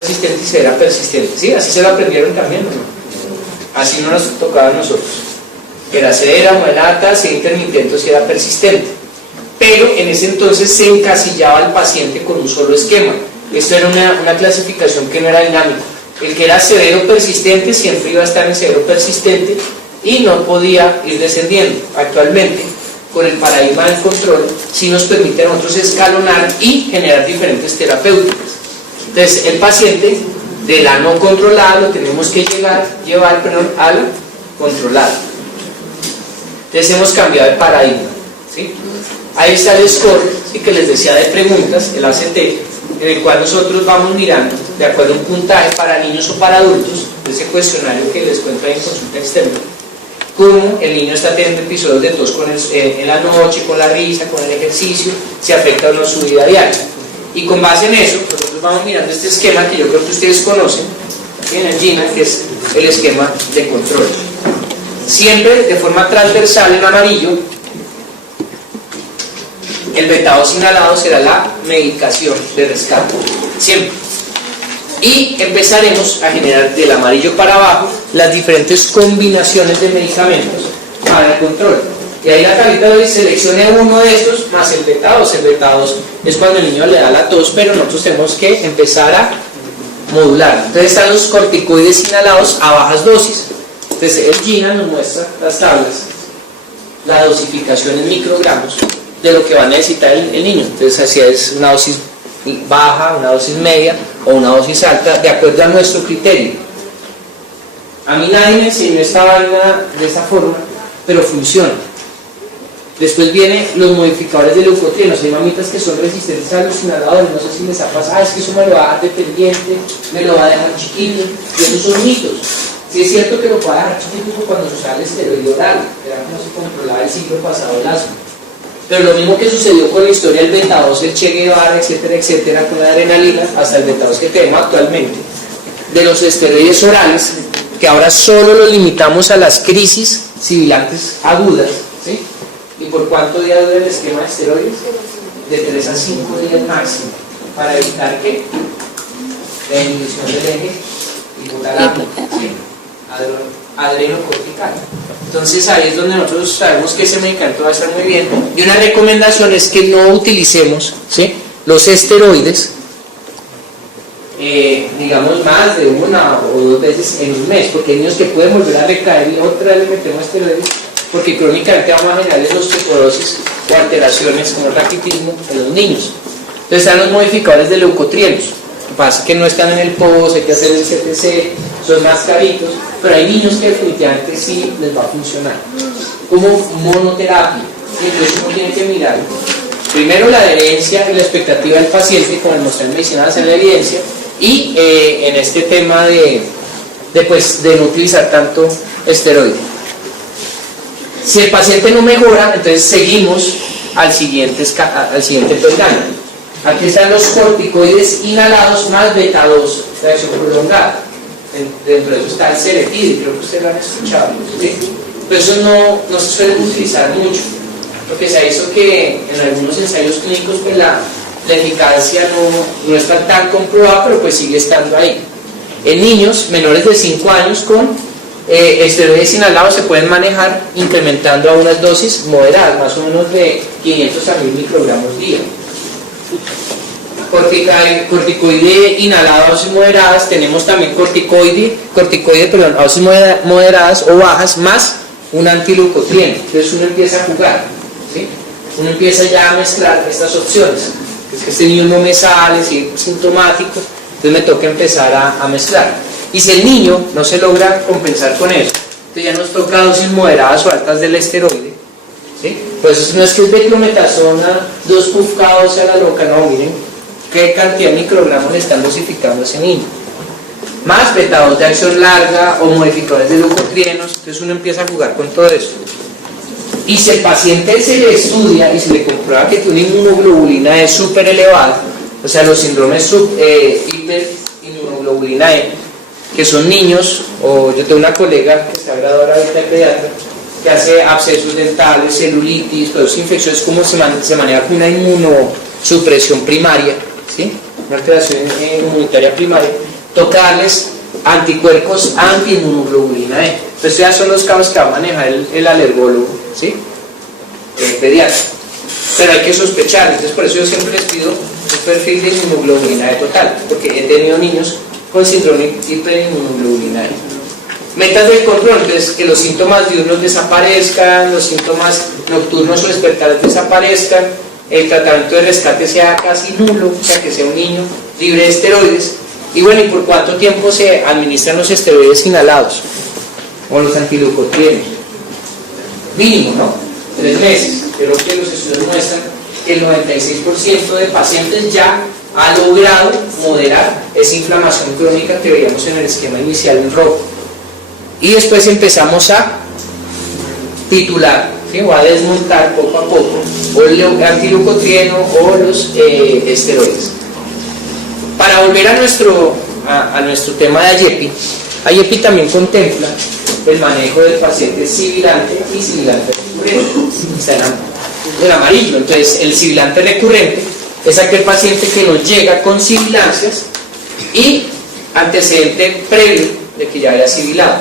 persistente y severa persistente, ¿sí? Así se lo aprendieron también, ¿no? Así no nos tocaba a nosotros. Era severa, moderada, severa, intermitente o si era persistente. Pero en ese entonces se encasillaba al paciente con un solo esquema. Esto era una clasificación que no era dinámica. El que era severo persistente siempre iba a estar en severo persistente y no podía ir descendiendo. Actualmente, con el paradigma del control, sí nos permite a nosotros escalonar y generar diferentes terapéuticas. Entonces, el paciente de la no controlada lo tenemos que llevar a la controlada. Entonces, hemos cambiado de paradigma, ¿sí? Ahí está el score, ¿sí?, que les decía de preguntas, el ACT, en el cual nosotros vamos mirando, de acuerdo a un puntaje para niños o para adultos, de ese cuestionario que les cuento en consulta externa, cómo el niño está teniendo episodios de tos en la noche, con la risa, con el ejercicio, si afecta o no su vida diaria. Y con base en eso, nosotros vamos mirando este esquema que yo creo que ustedes conocen, en el GINA, que es el esquema de control. Siempre de forma transversal en amarillo, el beta-2 inhalado será la medicación de rescate, siempre. Y empezaremos a generar del amarillo para abajo las diferentes combinaciones de medicamentos para el control. Y ahí la tablita dice, seleccione uno de estos más el beta-2. El beta-2 es cuando el niño le da la tos, pero nosotros tenemos que empezar a modular. Entonces están los corticoides inhalados a bajas dosis. Entonces el GINA nos muestra las tablas, la dosificación en microgramos de lo que va a necesitar el niño. Entonces así es una dosis baja, una dosis media o una dosis alta, de acuerdo a nuestro criterio. A mí nadie me enseñó esta vaina de esta forma, pero funciona. Después vienen los modificadores de leucotrienos. Hay mamitas que son resistentes a los inhaladores, no sé si les ha pasado, es que eso me lo va a dejar dependiente, me lo va a dejar chiquito, y esos son mitos. Sí es cierto que lo puede dejar chiquito cuando se usa el esteroide oral, era como se controlaba el ciclo pasado del asma. Pero lo mismo que sucedió con la historia del beta-2, el Che Guevara, etcétera, etcétera, con la adrenalina, hasta el beta-2 que tenemos actualmente, de los esteroides orales, que ahora solo lo limitamos a las crisis sibilantes agudas, ¿sí? ¿Y por cuánto días dura el esquema de esteroides? De 3 a 5 días máximo, para evitar que la inhibición del eje hipotalámico, ¿sí?, adrenocortical. Entonces ahí es donde nosotros sabemos que ese medicamento va a estar muy bien. Y una recomendación es que no utilicemos, ¿sí?, los esteroides, digamos, más de 1 o 2 veces en un mes, porque hay niños que pueden volver a recaer y otra vez le metemos esteroides, porque crónicamente vamos a generar osteoporosis o alteraciones como el raquitismo en los niños. Entonces están los modificadores de leucotrienos. Lo que pasa es que no están en el POS, hay que hacer el CTC, son más caritos, pero hay niños que definitivamente sí les va a funcionar como monoterapia. Entonces uno tiene que mirar primero la adherencia y la expectativa del paciente, como mostrar en medicina hacer la evidencia, y en este tema de no utilizar tanto esteroide. Si el paciente no mejora, entonces seguimos al siguiente peldaño. Aquí están los corticoides inhalados más beta-2 de acción prolongada. Dentro de eso está el Ceretide, creo que ustedes lo han escuchado, ¿sí? Pero eso no se suele utilizar mucho, porque se ha visto que en algunos ensayos clínicos pues la eficacia no está tan comprobada, pero pues sigue estando ahí. En niños menores de 5 años con esteroides inhalados se pueden manejar incrementando a unas dosis moderadas, más o menos de 500 a 1000 microgramos día. Corticoide inhalado a dosis moderadas, tenemos también corticoide a dosis moderadas o bajas más un antileucotrieno. Entonces uno empieza a jugar, ¿sí? Uno empieza ya a mezclar estas opciones. Es que este niño no me sale, si es sintomático, entonces me toca empezar a mezclar. Y si el niño no se logra compensar con eso, entonces ya nos toca dosis moderadas o altas del esteroide, ¿sí? Pues no es que es beclometasona, 2 pufcados a la loca, no, miren qué cantidad de microgramos le están dosificando a ese niño. Más beta-2 de acción larga o modificadores de leucotrienos, entonces uno empieza a jugar con todo eso. Y si el paciente se le estudia y se le comprueba que tiene una inmunoglobulina E súper elevada, o sea, los síndromes hiperinmunoglobulina E, que son niños, o yo tengo una colega que está graduada ahorita de pediatra, que hace abscesos dentales, celulitis, todas esas infecciones, como se maneja con una inmunosupresión primaria, ¿sí?, una alteración inmunitaria primaria. tocarles anticuerpos anti-inmunoglobulina E. Pues ya son los casos que va a manejar el alergólogo, ¿sí? El pediatra. Pero hay que sospechar, entonces por eso yo siempre les pido un perfil de inmunoglobulina E total, porque he tenido niños con síndrome hiperinmunoglobulina E. Metas del control, entonces que los síntomas diurnos desaparezcan, los síntomas nocturnos o despertares desaparezcan, el tratamiento de rescate sea casi nulo, o sea que sea un niño libre de esteroides. Y bueno, ¿y por cuánto tiempo se administran los esteroides inhalados? O los antileucotrienos. Mínimo, ¿no? 3 meses. Pero que los estudios muestran que el 96% de pacientes ya ha logrado moderar esa inflamación crónica que veíamos en el esquema inicial en rojo. Y después empezamos a titular, ¿sí? O a desmontar poco a poco o el antileucotrieno o los esteroides. Para volver a nuestro tema de AYEPI también contempla el manejo del paciente sibilante y sibilante recurrente. Está en amarillo. Entonces, el sibilante recurrente es aquel paciente que nos llega con sibilancias y antecedente previo de que ya haya sibilado.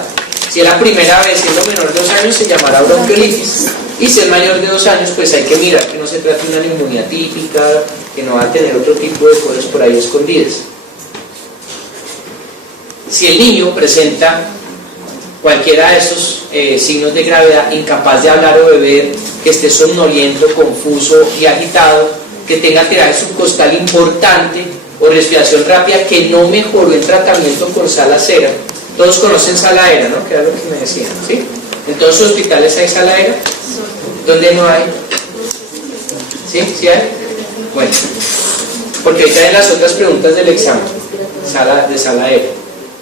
Si es la primera vez, siendo menor de 2 años, se llamará bronquiolitis. Y si es mayor de 2 años, pues hay que mirar que no se trate de una neumonía típica, que no va a tener otro tipo de cosas por ahí escondidas. Si el niño presenta cualquiera de esos signos de gravedad, incapaz de hablar o beber, que esté somnoliento, confuso y agitado, que tenga tiraje subcostal importante o respiración rápida, que no mejoró el tratamiento con salasera. Todos conocen saladera, ¿no? Que era lo que me decían, ¿sí? ¿En todos los hospitales hay saladera? ¿Dónde no hay? ¿Sí? ¿Sí hay? Bueno, porque ahí traen las otras preguntas del examen de saladera.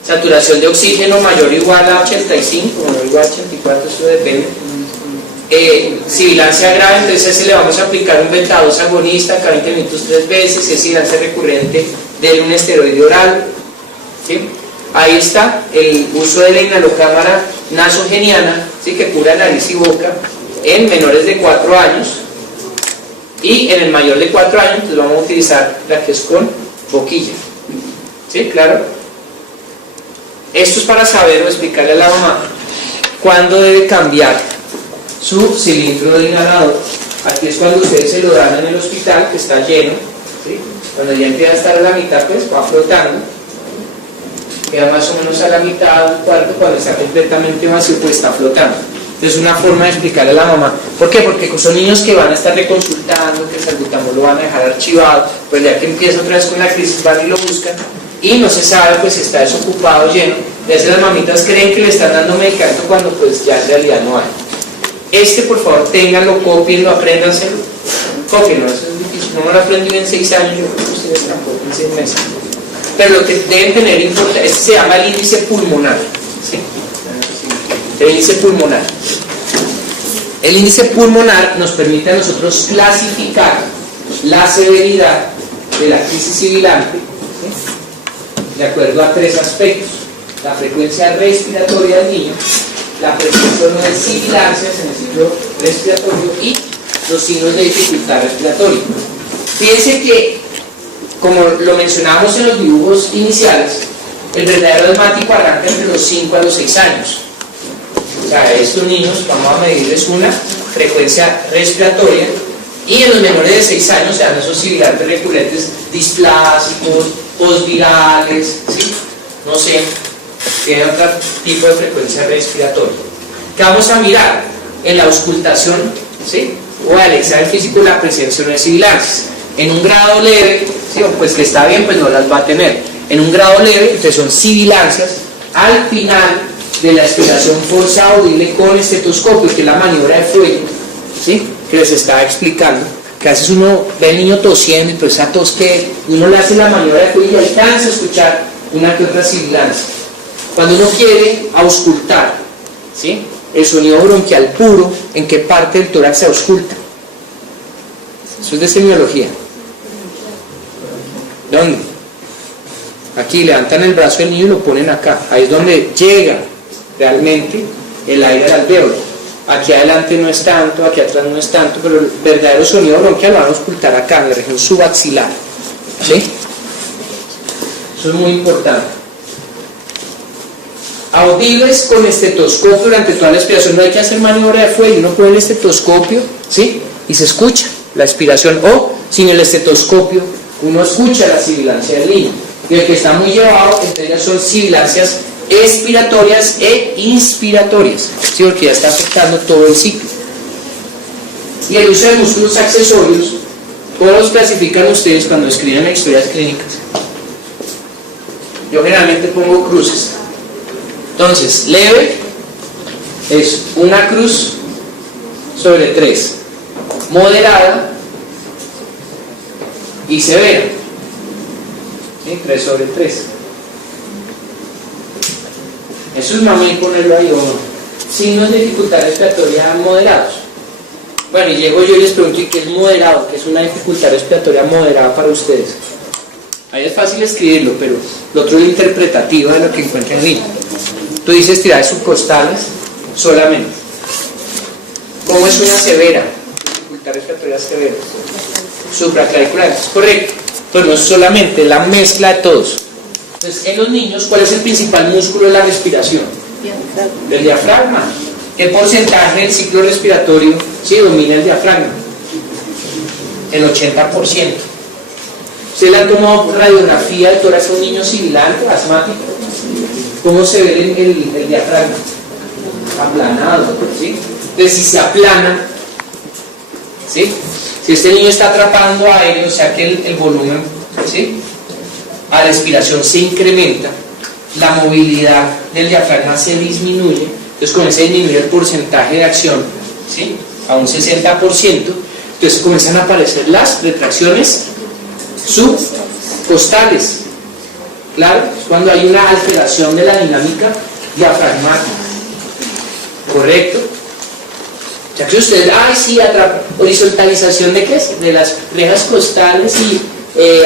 Saturación de oxígeno mayor o igual a 85, o igual a 84, eso depende. Sibilancia grave, entonces a ese le vamos a aplicar un beta-2 agonista cada 20 minutos 3 veces. Si es sibilancia recurrente, denle un esteroide oral, ¿sí? Ahí está el uso de la inhalocámara nasogeniana, ¿sí? Que cura nariz y boca en menores de 4 años, y en el mayor de 4 años pues vamos a utilizar la que es con boquilla, ¿sí? Claro. Esto es para saber o explicarle a la mamá cuándo debe cambiar su cilindro de inhalador. Aquí es cuando ustedes se lo dan en el hospital, que está lleno, ¿sí? Cuando ya empieza a estar a la mitad, pues va flotando, queda más o menos a la mitad, un cuarto. Cuando está completamente vacío, pues está flotando. Entonces, una forma de explicarle a la mamá. ¿Por qué? Porque son niños que van a estar reconsultando, que el salbutamol lo van a dejar archivado, pues ya que empieza otra vez con la crisis, van y lo buscan, y no se sabe pues si está desocupado, lleno. A veces las mamitas creen que le están dando medicamento cuando pues ya en realidad no hay. Por favor, ténganlo, cópienlo, apréndanselo. Cópienlo, eso es difícil. No me lo aprendí en 6 años, yo creo que ustedes tampoco en 6 meses. Pero lo que deben tener importante, se llama el índice pulmonar, ¿sí? El índice pulmonar. El índice pulmonar nos permite a nosotros clasificar la severidad de la crisis sibilante, ¿sí? De acuerdo a 3 aspectos: la frecuencia respiratoria del niño, la presencia de sibilancias en el ciclo respiratorio y los signos de dificultad respiratoria. Fíjense que, como lo mencionábamos en los dibujos iniciales, el verdadero asmático arranca entre los 5 a los 6 años. O sea, a estos niños vamos a medirles una frecuencia respiratoria, y en los menores de 6 años se dan esos sibilantes recurrentes displásicos, postvirales, ¿sí? No sé, tienen otro tipo de frecuencia respiratoria. ¿Qué vamos a mirar? En la auscultación, ¿sí? O al examen físico, la presencia de sibilancias. En un grado leve, ¿sí? Pues que está bien, pues no las va a tener. En un grado leve, entonces son sibilancias al final de la expiración forzada audible con estetoscopio, que es la maniobra de fuego, ¿sí? Que les estaba explicando, que a veces uno ve al niño tosiendo, pero esa tos que uno le hace la maniobra de fuego y alcanza a escuchar una que otra sibilancia. Cuando uno quiere auscultar, ¿sí? El sonido bronquial puro, ¿en qué parte del tórax se ausculta? Eso es de semiología. ¿Dónde? Aquí levantan el brazo del niño y lo ponen acá. Ahí es donde llega realmente el aire al alvéolo. Aquí adelante no es tanto, aquí atrás no es tanto, pero el verdadero sonido bronquial lo van a auscultar acá, en la región subaxilar, ¿sí? Eso es muy importante. audibles con estetoscopio durante toda la expiración. No hay que hacer maniobra de fuego, uno pone el estetoscopio, ¿sí? Y se escucha la expiración, o sin el estetoscopio uno escucha la sibilancia del niño. Y el que está muy llevado, entre ellas son sibilancias expiratorias e inspiratorias, ¿sí? Porque ya está afectando todo el ciclo. Y el uso de músculos accesorios, ¿cómo los clasifican ustedes cuando escriben historias clínicas? Yo generalmente pongo cruces. Entonces, leve es una cruz sobre 3, moderada y severa, ¿sí? 3 sobre 3. Eso es más bien ponerlo ahí, o no. Signos de dificultad respiratoria moderados. Bueno, y llego yo y les pregunto, ¿qué es moderado? ¿Qué es una dificultad respiratoria moderada para ustedes? Ahí es fácil escribirlo, pero lo otro es lo interpretativo de lo que encuentra en línea. Tú dices tirades subcostales solamente. ¿Cómo es una severa? Dificultad respiratoria severa. Supraclavicular, es correcto. Pero no es solamente, la mezcla de todos. Entonces, en los niños, ¿cuál es el principal músculo de la respiración? El diafragma. ¿Qué porcentaje del ciclo respiratorio domina el diafragma? El 80%. ¿Usted le ha tomado radiografía de tórax a un niño sibilante, asmático? ¿Cómo se ve el diafragma? Aplanado, ¿sí? Entonces, si se aplana, ¿sí? Si este niño está atrapando aire, o sea que el volumen, ¿sí?, a la expiración se incrementa, la movilidad del diafragma se disminuye, entonces comienza a disminuir el porcentaje de acción, ¿sí?, a un 60%, entonces comienzan a aparecer las retracciones subcostales. Claro, es cuando hay una alteración de la dinámica diafragmática. ¿Correcto? O sea que ustedes, sí, horizontalización de qué es, de las rejas costales y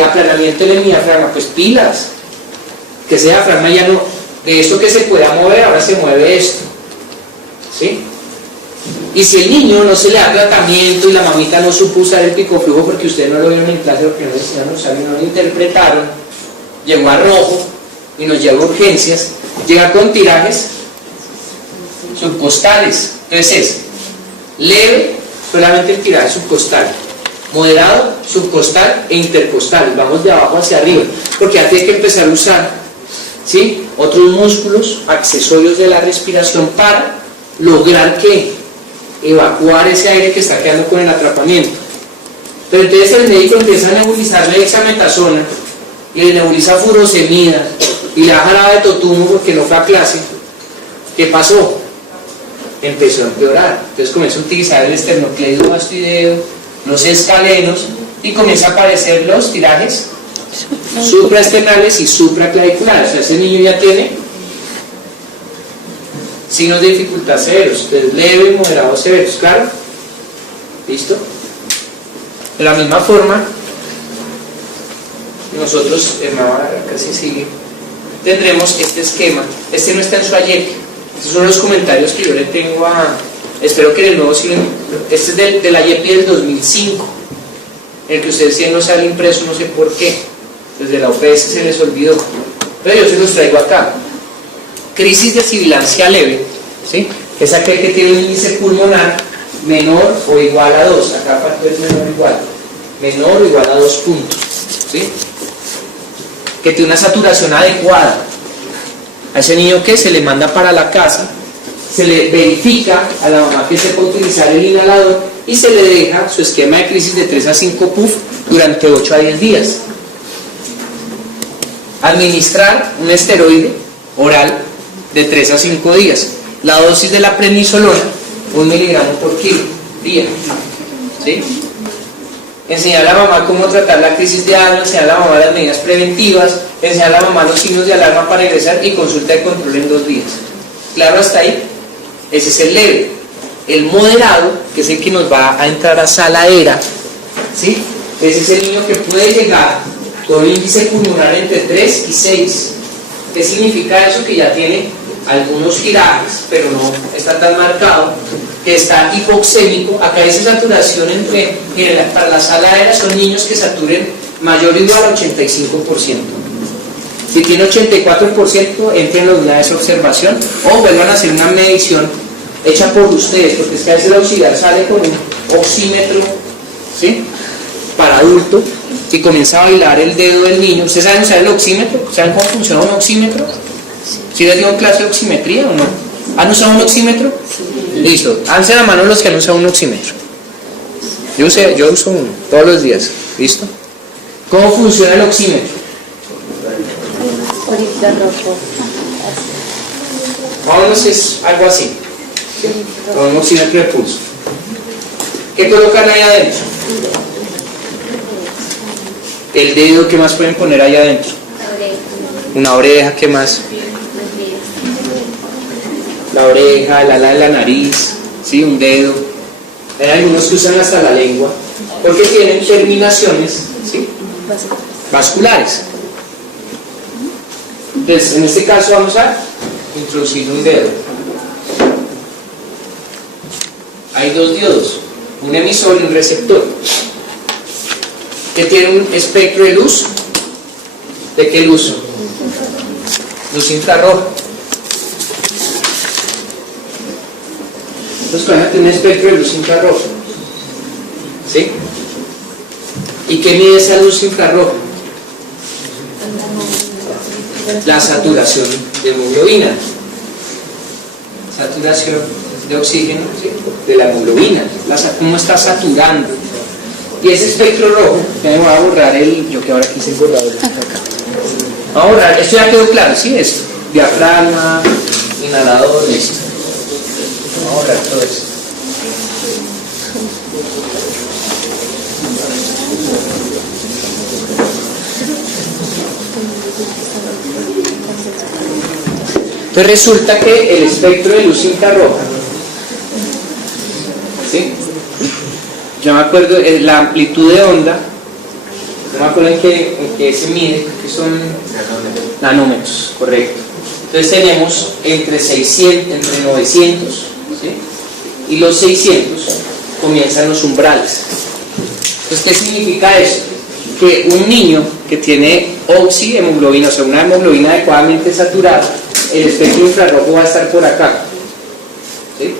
aplanamiento del diafragma, pues pilas, que ese diafragma ya no, de esto que se pueda mover, ahora se mueve esto, ¿sí? Y si el niño no se le da tratamiento y la mamita no supo usar el picoflujo porque ustedes no lo vieron en clase, porque no le enseñaron a usar y no lo interpretaron, llegó a rojo y nos lleva a urgencias, llega con tirajes subcostales. Entonces es leve, solamente el tiraje subcostal, moderado, subcostal e intercostal. Vamos de abajo hacia arriba, porque ya tiene que empezar a usar, ¿sí?, otros músculos accesorios de la respiración para lograr que evacuar ese aire que está quedando con el atrapamiento. Pero entonces el médico empieza a nebulizarle dexametasona y le nebuliza furosemida y le da jarabe de totumo porque no fue a clase. ¿Qué pasó? Empezó a empeorar. Entonces comienza a utilizar el esternocleidomastoideo, los escalenos, y comienza a aparecer los tirajes supraesternales y supraclaviculares. O sea, ese niño ya tiene signos de dificultad severos, entonces leve, moderado, severos. ¿Claro? ¿Listo? De la misma forma, nosotros, casi sigue, tendremos este esquema. Este no está en su AYEP. Estos son los comentarios que yo le tengo a... Espero que en el nuevo siglo... Este es del AYEP del 2005, el que ustedes tienen no sale impreso, no sé por qué. Desde la OPS se les olvidó, pero yo se los traigo acá. Crisis de sibilancia leve, ¿sí?, es aquel que tiene un índice pulmonar menor o igual a 2. Acá faltó el menor o igual a 2 puntos, ¿sí?, que tiene una saturación adecuada. A ese niño que se le manda para la casa, se le verifica a la mamá que sepa utilizar el inhalador y se le deja su esquema de crisis de 3 a 5 puff durante 8 a 10 días. Administrar un esteroide oral de 3 a 5 días. La dosis de la prednisolona, 1 miligramo por kilo día, ¿sí? Enseñar a la mamá cómo tratar la crisis de asma, enseñar a la mamá las medidas preventivas, enseñar a la mamá los signos de alarma para ingresar y consulta de control en 2 días. ¿Claro hasta ahí? Ese es el leve. El moderado, que es el que nos va a entrar a saladera, ¿sí?, ese es el niño que puede llegar con un índice pulmonar entre 3 y 6. ¿Qué significa eso? Que ya tiene algunos girajes, pero no está tan marcado, que está hipoxémico. Acá dice saturación para la saladera, son niños que saturen mayor o igual al 85%. Si tiene 84%, entren los unidades de observación o vuelvan a hacer una medición hecha por ustedes, porque es que a veces el auxiliar sale con un oxímetro, ¿sí?, para adulto, y comienza a bailar el dedo del niño. ¿Ustedes saben usar el oxímetro? ¿Saben cómo funciona un oxímetro? ¿Sí les dio clase de oximetría o no? ¿Han usado un oxímetro? Sí. Listo, alcen la mano los que han usado un oxímetro. Yo uso uno todos los días. ¿Listo? ¿Cómo funciona el oxímetro? Vámonos, es algo así, ¿sí? Con un oxímetro de pulso. ¿Qué colocan ahí adentro? El dedo. ¿Qué más pueden poner ahí adentro? Una oreja. ¿Qué más? La oreja, el ala de la nariz, ¿sí? Un dedo. Hay algunos que usan hasta la lengua porque tienen terminaciones, ¿sí?, vasculares. Entonces, en este caso vamos a introducir un dedo. Hay dos diodos, un emisor y un receptor, que tienen un espectro de luz. ¿De qué luz? Luz infrarroja. Entonces, van a tener un espectro de luz infrarroja, ¿sí? ¿Y qué mide esa luz infrarroja? La saturación de hemoglobina, saturación de oxígeno, ¿sí?, de la hemoglobina, cómo está saturando. Y ese espectro rojo, me voy a borrar yo que ahora quise borrar acá. Vamos a borrar, esto ya quedó claro, ¿sí? Esto, diafragma, inhalador, listo. Vamos a borrar todo eso. Entonces resulta que el espectro de luz infrarroja, ¿sí?, yo me acuerdo, la amplitud de onda, no me acuerdo en qué se mide, que son nanómetros, correcto. Entonces tenemos entre 900, ¿sí?, y los 600 comienzan los umbrales. Entonces, ¿qué significa eso? Que un niño que tiene oxihemoglobina, o sea, una hemoglobina adecuadamente saturada, el espectro infrarrojo va a estar por acá, ¿sí?,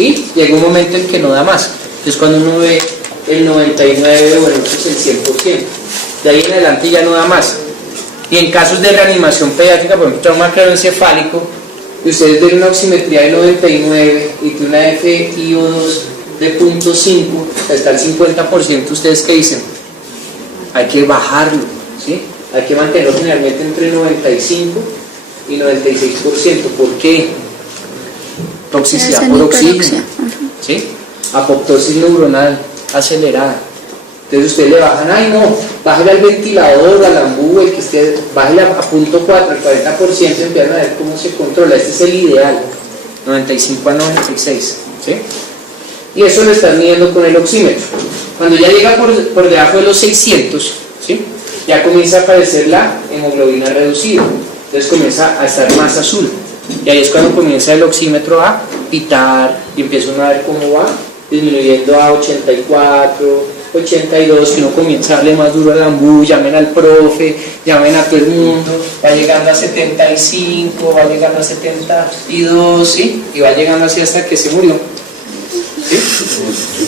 y llega un momento en que no da más. Entonces, cuando uno ve el 99, bueno, eso es el 100%, de ahí en adelante ya no da más. Y en casos de reanimación pediátrica, por ejemplo, trauma craneoencefálico, y ustedes ven una oximetría de 99 y que una FiO2 de 0.5, hasta el 50%, ¿ustedes qué dicen? Hay que bajarlo, ¿sí? Hay que mantenerlo generalmente entre 95 y 96%. ¿Por qué? Toxicidad por oxígeno, ¿sí? Apoptosis neuronal acelerada. Entonces ustedes le bajan, ay no, bájale al ventilador, al ambú, el que esté, bájale a 0.4, el 40%, empiezan a ver cómo se controla. Este es el ideal, 95 a 96, ¿sí? Y eso lo están midiendo con el oxímetro. Cuando ya llega por debajo de los 600, ¿sí?, ya comienza a aparecer la hemoglobina reducida. Entonces comienza a estar más azul. Y ahí es cuando comienza el oxímetro a pitar y empieza uno a ver cómo va disminuyendo a 84, 82, que uno comienza a darle más duro al ambú, llamen al profe, llamen a todo el mundo, va llegando a 75, va llegando a 72, ¿sí?, y va llegando así hasta que se murió, ¿sí?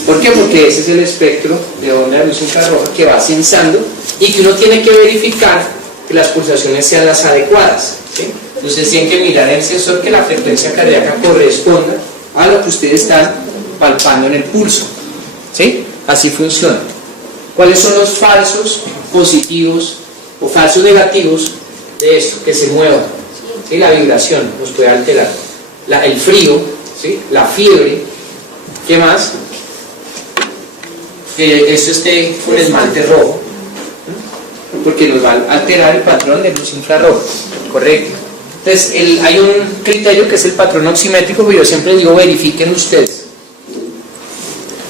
¿Por qué? Porque ese es el espectro de onda de luz infrarroja que va censando y que uno tiene que verificar que las pulsaciones sean las adecuadas, ¿sí? Entonces tienen que mirar el sensor, que la frecuencia cardíaca corresponda a lo que ustedes están palpando en el pulso, ¿sí? Así funciona. ¿Cuáles son los falsos positivos o falsos negativos de esto? Que se mueva, ¿sí? La vibración nos puede alterar, el frío, ¿sí?, la fiebre. ¿Qué más? Que esto esté con esmalte rojo, porque nos va a alterar el patrón de luz infrarroja, correcto. Entonces hay un criterio que es el patrón oximétrico, que yo siempre digo, verifiquen ustedes.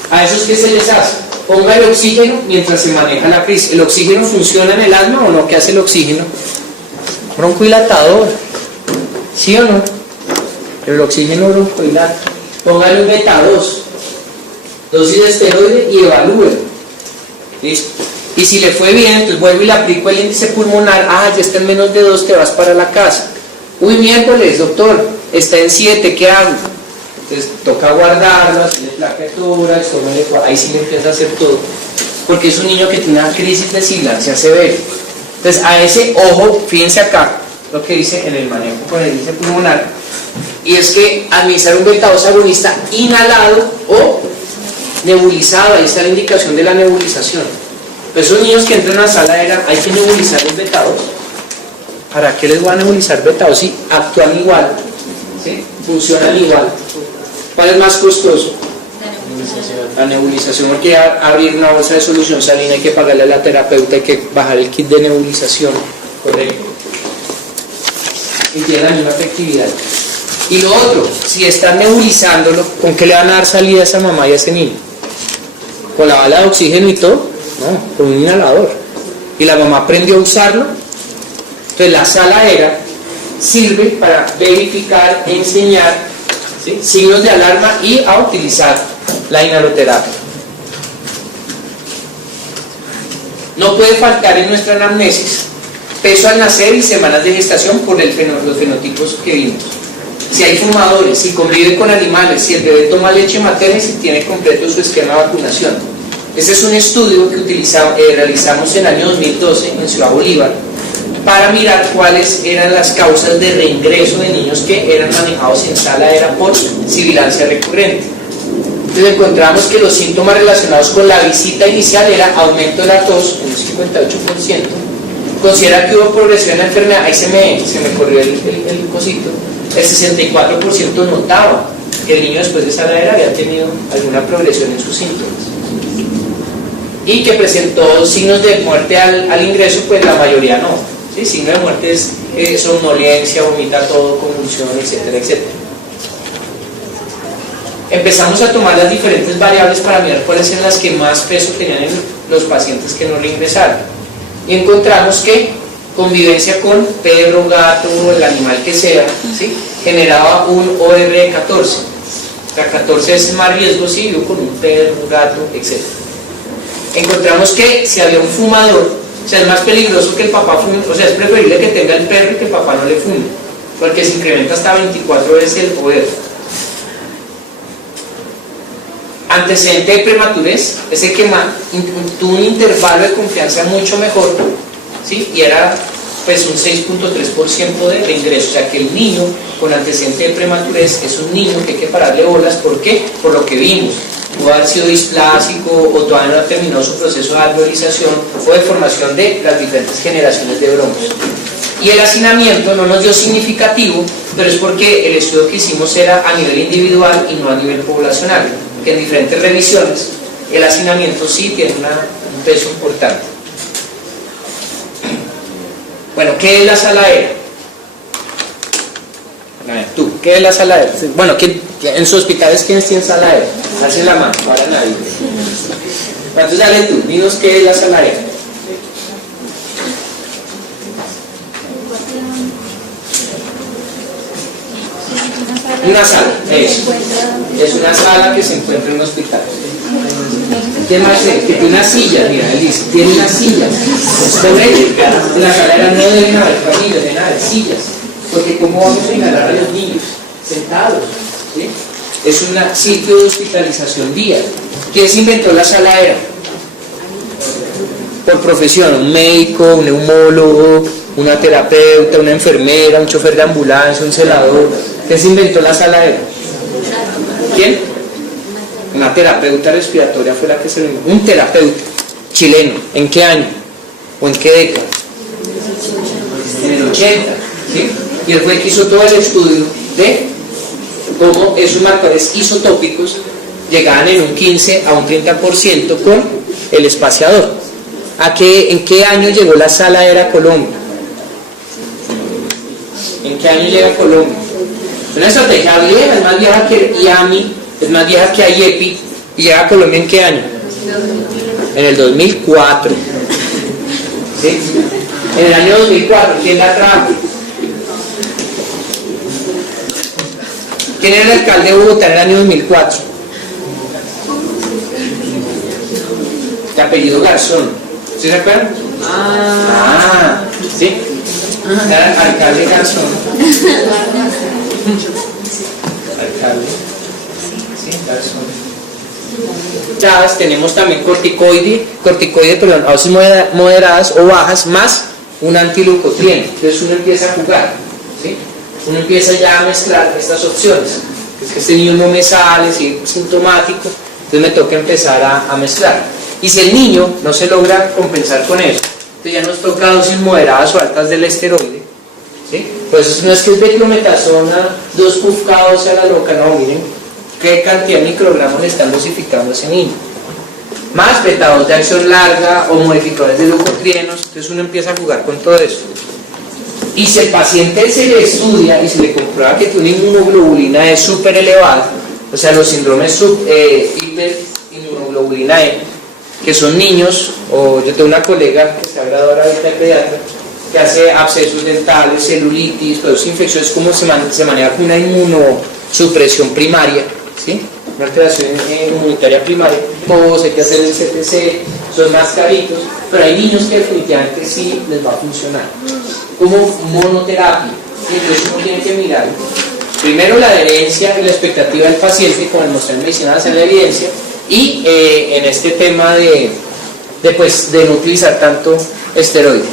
A esos que se les hace, ponga el oxígeno mientras se maneja la crisis. ¿El oxígeno funciona en el asma o no? ¿Qué hace el oxígeno? Broncohilatador, ¿sí o no? Pero el oxígeno broncohilata. Póngale un beta 2, dosis de esteroide, y evalúe. ¿Listo? Y si le fue bien, entonces vuelvo y le aplico el índice pulmonar. Ah, ya está en menos de 2, te vas para la casa. Uy, miércoles, doctor, está en 7, ¿qué hago? Entonces toca guardarlo, hacerle plaquetura, ahí sí le empieza a hacer todo. Porque es un niño que tiene una crisis de sibilancia severa. Entonces a ese ojo, fíjense acá, lo que dice en el manejo con el índice pulmonar, y es que administrar un beta-2 agonista inhalado o nebulizado, ahí está la indicación de la nebulización. Pero esos niños que entran a la sala aérea, hay que nebulizar los beta-2. ¿Para qué les voy a nebulizar beta-2 si actúan igual? ¿Sí? Funcionan igual. ¿Cuál es más costoso? La nebulización, porque abrir una bolsa de solución salina, hay que pagarle a la terapeuta, hay que bajar el kit de nebulización, correcto, y tiene la misma efectividad. Y lo otro, si están nebulizándolo, ¿con qué le van a dar salida a esa mamá y a ese niño? ¿Con la bala de oxígeno y todo? No, con un inhalador. Y la mamá aprendió a usarlo. Entonces la sala aérea sirve para verificar, enseñar, ¿sí?, signos de alarma y a utilizar la inhaloterapia. No puede faltar en nuestra anamnesis peso al nacer y semanas de gestación por los fenotipos que vimos. Si hay fumadores, si convive con animales, si el bebé toma leche materna y si tiene completo su esquema de vacunación. Ese es un estudio que realizamos en el año 2012 en Ciudad Bolívar para mirar cuáles eran las causas de reingreso de niños que eran manejados en sala aérea por sibilancia recurrente. Entonces encontramos que los síntomas relacionados con la visita inicial era aumento de la tos, un 58%. Considera que hubo progresión en la enfermedad, ahí se me corrió el cosito. El 64% notaba que el niño después de sala aérea había tenido alguna progresión en sus síntomas. Y que presentó signos de muerte al ingreso, pues la mayoría no. ¿Sí? Signos de muerte es somnolencia, vomita todo, convulsión, etcétera, etcétera. Empezamos a tomar las diferentes variables para mirar cuáles eran las que más peso tenían en los pacientes que no reingresaron. Y encontramos que convivencia con perro, gato, el animal que sea, ¿sí?, generaba un OR de 14. O sea, 14 es más riesgo si vivo con un perro, un gato, etc. Encontramos que si había un fumador, o sea, es más peligroso que el papá fume, o sea, es preferible que tenga el perro y que el papá no le fume, porque se incrementa hasta 24 veces el OR. Antecedente de prematurez, ese que tuvo un intervalo de confianza mucho mejor, ¿sí?, y era pues un 6.3% de reingreso. O sea que el niño con antecedente de prematurez es un niño que hay que pararle bolas. ¿Por qué? Por lo que vimos. Pudo haber sido displásico o todavía no ha terminado su proceso de alveolización o de formación de las diferentes generaciones de broncos. Y el hacinamiento no nos dio significativo, pero es porque el estudio que hicimos era a nivel individual y no a nivel poblacional, que en diferentes revisiones el hacinamiento sí tiene un peso importante. Bueno, ¿qué es la sala aérea? A ver, tú, ¿qué es la sala aérea? Bueno, en sus hospitales, ¿quiénes tienen sala aérea? Hacen la mano, para nadie. Entonces, dale tú, dinos qué es la sala aérea. Una sala, eso. Es una sala que se encuentra en un hospital. ¿Qué más es? Que tiene una silla, mira, él dice, tiene una silla. En la sala aérea no deben haber familias, deben haber sillas. Porque ¿cómo vamos a inhalar a los niños? Sentados. ¿Sí? Es un sitio de hospitalización día. ¿Quién se inventó la sala aérea? Por profesión, un médico, un neumólogo, una terapeuta, una enfermera, un chofer de ambulancia, un celador. ¿Quién se inventó la sala aérea? ¿Quién? Una terapeuta respiratoria fue la que se lo inventó. Un terapeuta chileno. ¿En qué año? ¿O en qué década? En el 80. ¿Sí? Y él fue el que hizo todo el estudio de cómo esos marcadores isotópicos llegaban en un 15 a un 30% con el espaciador. ¿En qué año llegó la sala aérea a Colombia? ¿En qué año llega a Colombia? Una estrategia vieja, es más vieja que IAMI, es más vieja que IEPI, y llega a Colombia ¿en qué año? En el 2004. ¿Sí? En el año 2004, ¿quién la trajo? ¿Quién era el alcalde de Bogotá en el año 2004? De apellido Garzón. ¿Sí se acuerdan? ¿Sí? Era alcalde Garzón. Alcalde. Sí, Garzón. Tenemos también corticoide, perdón, a dosis moderadas o bajas, más un antileucotrieno. Entonces uno empieza a jugar, ¿sí? Uno empieza ya a mezclar estas opciones. Es que este niño no me sale, si es sintomático, entonces me toca empezar a mezclar. Y si el niño no se logra compensar con eso, entonces ya nos toca dosis moderadas o altas del esteroide, ¿sí? Pues no es que es beclometasona, 2 pufcados a la loca, no, miren qué cantidad de microgramos le están dosificando a ese niño. Más beta-2 de acción larga o modificadores de leucotrienos, entonces uno empieza a jugar con todo eso. Y si el paciente se le estudia y se le comprueba que tiene una inmunoglobulina E súper elevada, o sea, los síndromes hiperinmunoglobulina E, que son niños, o yo tengo una colega que está graduada ahorita de pediatra, que hace abscesos dentales, celulitis, todas esas infecciones, como se maneja con una inmunosupresión primaria, ¿sí? Una alteración inmunitaria primaria, todos hay que hacer el CTC, son más caritos, pero hay niños que definitivamente sí les va a funcionar, como monoterapia. Entonces uno tiene que mirar primero la adherencia y la expectativa del paciente, como el mostrar en medicina hacer la evidencia, y en este tema de no utilizar tanto esteroide.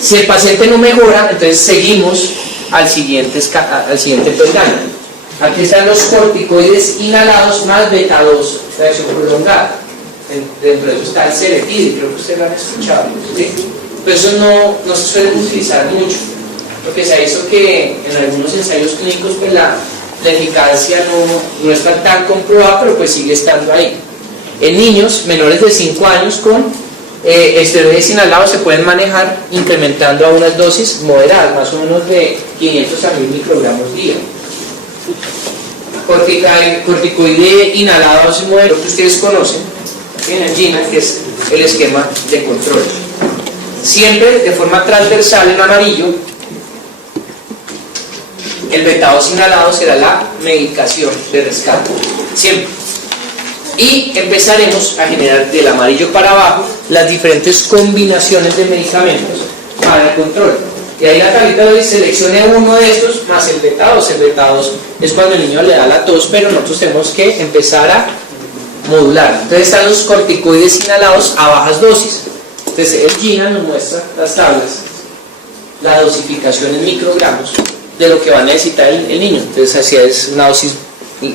Si el paciente no mejora, entonces seguimos al siguiente peldaño. Aquí están los corticoides inhalados más beta-2 de acción prolongada. Dentro de eso está el Ceretid, creo que ustedes lo han escuchado, ¿sí? Pero eso no se suele utilizar mucho, porque se ha visto que en algunos ensayos clínicos pues la eficacia no está tan comprobada, pero pues sigue estando ahí. En niños menores de 5 años con esteroides inhalados se pueden manejar incrementando a unas dosis moderadas, más o menos de 500 a 1000 microgramos día. Corticoide inhalado a dosis moderada, lo que ustedes conocen, en angina, que es el esquema de control. Siempre de forma transversal en amarillo, el beta-2 inhalado será la medicación de rescate, siempre. Y empezaremos a generar del amarillo para abajo las diferentes combinaciones de medicamentos para el control. Y ahí la tablita dice seleccione uno de estos más el beta-2. El beta-2 es cuando el niño le da la tos, pero nosotros tenemos que empezar a modular. Entonces están los corticoides inhalados a bajas dosis. Entonces el GINA nos muestra las tablas, la dosificación en microgramos de lo que va a necesitar el niño. Entonces así es una dosis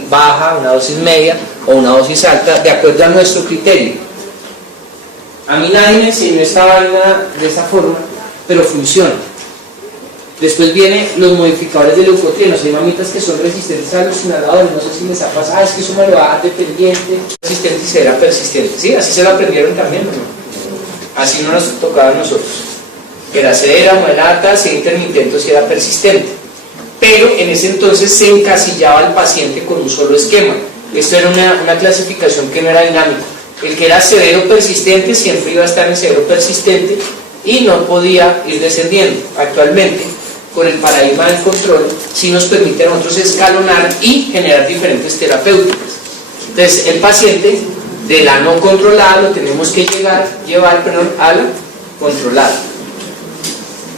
baja, una dosis media o una dosis alta, de acuerdo a nuestro criterio. A mí nadie me enseñó esta vaina de esta forma, pero funciona. Después vienen los modificadores de leucotrienos. Hay mamitas que son resistentes a los inhaladores, no sé si les ha pasado, es que eso me lo va a dejar dependiente, resistente y será persistente. ¿Sí? Así se lo aprendieron también, ¿no? Así no nos tocaba a nosotros. Era cera, muelata, si era intermitente, si era persistente. Pero en ese entonces se encasillaba al paciente con un solo esquema. Esto era una clasificación que no era dinámica. El que era severo persistente siempre iba a estar en severo persistente y no podía ir descendiendo. Actualmente, con el paradigma del control, sí nos permite a nosotros escalonar y generar diferentes terapéuticas. Entonces, el paciente de la no controlada lo tenemos que llevar a la controlada.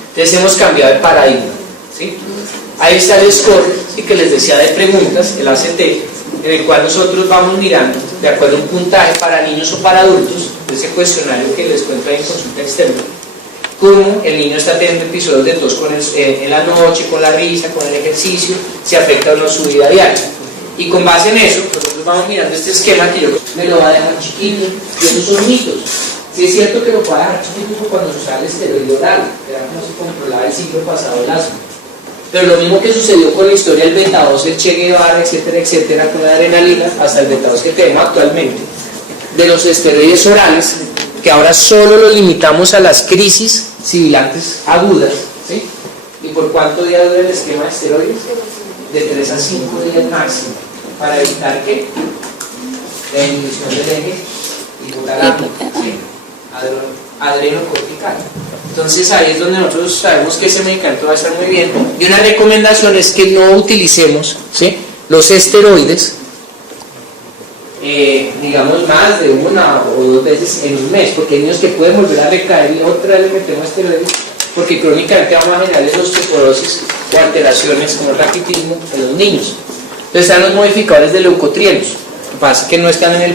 Entonces, hemos cambiado de paradigma, ¿sí? Ahí está el score, ¿sí?, que les decía de preguntas, el ACT, en el cual nosotros vamos mirando, de acuerdo a un puntaje para niños o para adultos, de ese cuestionario que les cuento ahí en consulta externa, cómo el niño está teniendo episodios de tos en la noche, con la risa, con el ejercicio, si afecta o no su vida diaria. Y con base en eso, nosotros vamos mirando este esquema que yo me lo va a dejar chiquito, y esos son mitos. Sí es cierto que lo puede dejar chiquito cuando se usa el esteroide oral, que era como se controlaba el siglo pasado el asma. Pero lo mismo que sucedió con la historia del beta-2, el Che Guevara, etcétera, etcétera, con la adrenalina, hasta el beta-2 que tenemos actualmente, de los esteroides orales, que ahora solo lo limitamos a las crisis sibilantes agudas, ¿sí? ¿Y por cuánto día dura el esquema de esteroides? De 3 a 5 días máximo, para evitar que la inhibición del eje hipotalámico, ¿sí?, adrenocortical. Entonces ahí es donde nosotros sabemos que ese medicamento va a estar muy bien. Y una recomendación es que no utilicemos, ¿sí?, los esteroides digamos, más de una o dos veces en un mes, porque hay niños que pueden volver a recaer y otra vez le metemos esteroides, porque crónicamente vamos a generar osteoporosis o alteraciones como el raquitismo en los niños. Entonces están los modificadores de leucotrienos, lo que pasa es que no están en el